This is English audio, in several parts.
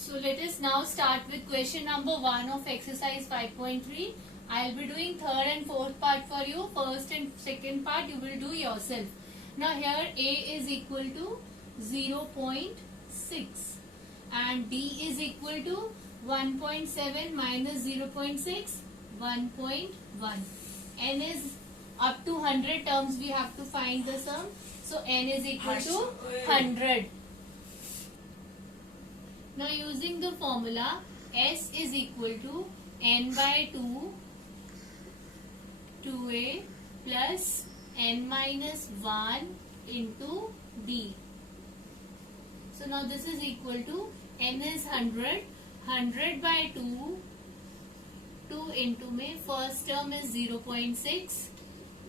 So let us now start with question number 1 of exercise 5.3. I will be doing third and fourth part for you. First and second part you will do yourself. Now here A is equal to 0.6 and B is equal to 1.7 minus 0.6, 1.1. N is up to 100 terms we have to find the sum. So N is equal to 100. Now using the formula S is equal to N by 2 2A plus N minus 1 into D. So now this is equal to N is 100, 100 by 2, 2 into में first term is 0.6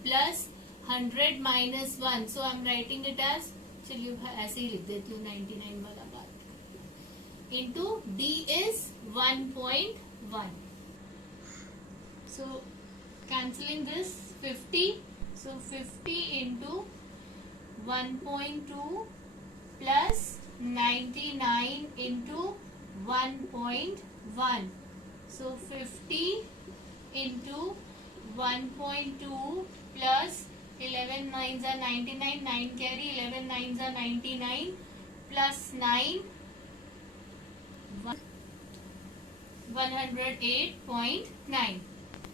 plus 100 minus 1. So I am writing it as, चलिए ऐसे ही लिख देती हूँ 99 वाला बात, into D is 1.1. So cancelling this 50. So 50 into 1.2 plus 99 into 1.1. So 50 into 1.2 plus 11 nines are 99, 9 carry, 11 nines are 99 plus 9, 108.9.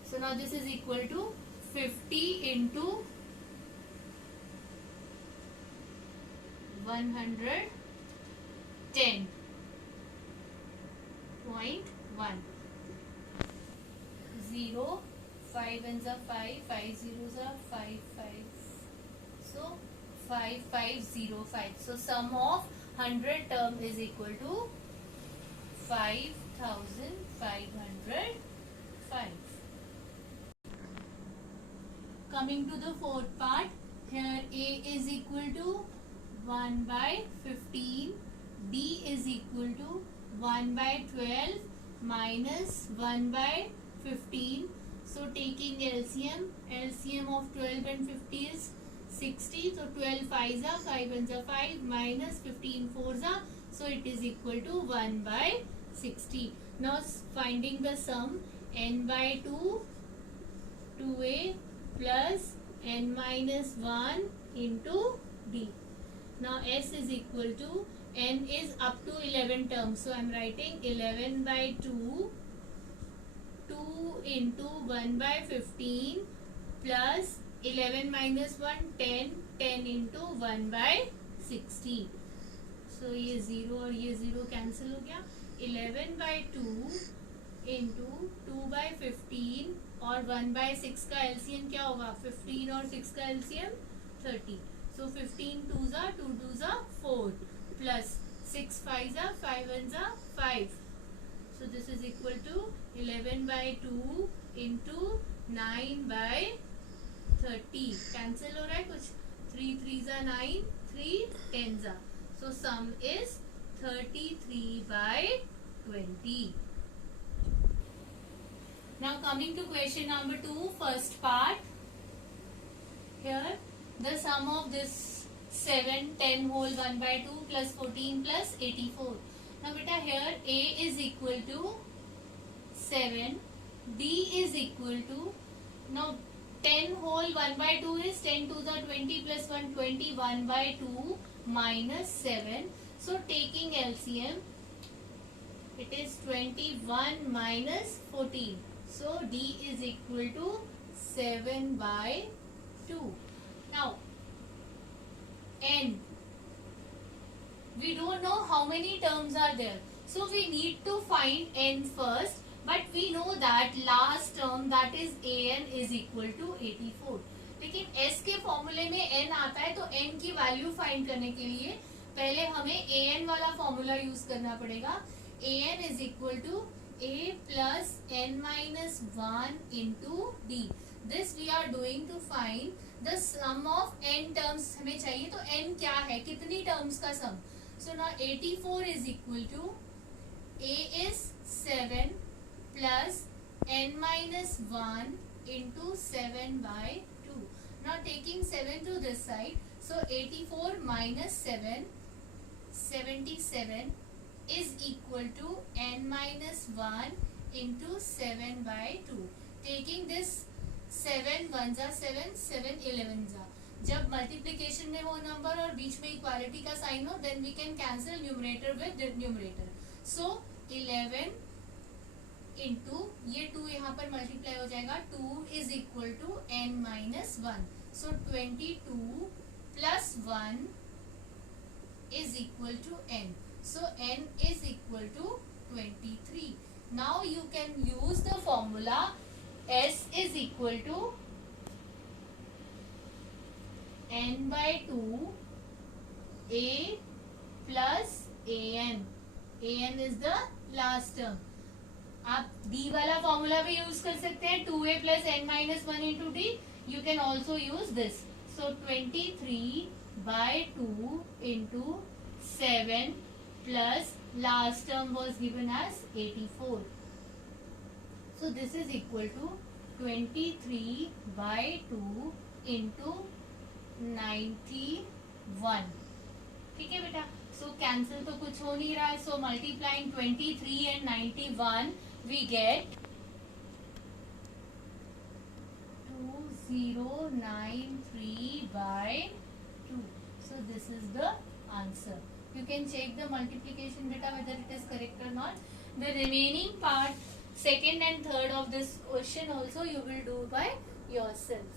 So now this is equal to 50 into 110.1. 0, 5 ones are 5, 5 zeros are 5, 5. So 5505. So sum of 100 term is equal to 5505. Coming to the fourth part, here A is equal to 1 by 15, D is equal to 1 by 12 minus 1 by 15. So taking LCM of 12 and 50 is 60. So 12 5s are 5 ones are 5 minus 15 4s are. So it is equal to 1 by 60. Now finding the sum, N by 2, 2A plus N minus 1 into D. Now S is equal to, N is up to 11 terms. So I am writing 11 by 2, 2 into 1 by 15 plus 11 minus 1, 10, 10 into 1 by 60. So ये 0 और ये 0 cancel हो गया. 11 by 2 into 2 by 15 और 1 by 6 का LCM क्या होगा? 15 और 6 का LCM 30. So 15 2s are 2 2s are 4 plus 6 5s are 5 1s are 5. So this is equal to 11 by 2 into 9 by 30. Cancel हो रहा है कुछ? 3 3s are 9, 3 10s are. So sum is 33 by 20. Now coming to question number 2, first part. Here the sum of this 7, 10 whole 1 by 2 plus 14 plus 84. Now beta here A is equal to 7, D is equal to, now 10 whole 1 by 2 is 10 2s are 20 plus 1 21 by 2 minus 7. So taking LCM, it is 21 minus 14. So D is equal to 7 by 2. Now N, we don't know how many terms are there. So we need to find N first. But we know that last term, that is AN is equal to 84. लेकिन S के फॉर्मूले में N आता है, तो N की value find करने के लिए पहले हमें AN वाला फॉर्मूला यूज करना पड़ेगा. AN is equal to A plus N minus 1 into D. This we are doing to find the sum of N terms हमें चाहिए. तो N क्या है? कितनी terms का sum? So now 84 is equal to A is 7 plus N minus 1 into 7 by 2. Now taking 7 to this side, so 84 minus 7, 77 is equal to n minus 1 into 7 by 2. Taking this 7 1 जा 7 7 11 जा, जब multiplication में हो number और बीच में equality का sign हो, then we can cancel numerator with numerator. So 11 into ये 2 यहाँ पर मल्टीप्लाई हो जाएगा. 2 is equal to n minus 1. So 22 plus 1 is equal to n. So n is equal to 23. Now you can use the formula S is equal to n by 2 a plus an. an is the last term. आप d वाला formula भी use कर सकते हैं, 2a plus n minus 1 into d. You can also use this. So 23 by 2 into 7 plus last term was given as 84. So this is equal to 23 by 2 into 91. ठीक है बेटा. So cancel तो कुछ हो नहीं रहा है. So multiplying 23 and 91 we get 2093 by 2. So this is the answer. You can check the multiplication beta whether it is correct or not. The remaining part, second and third of this question also you will do by yourself.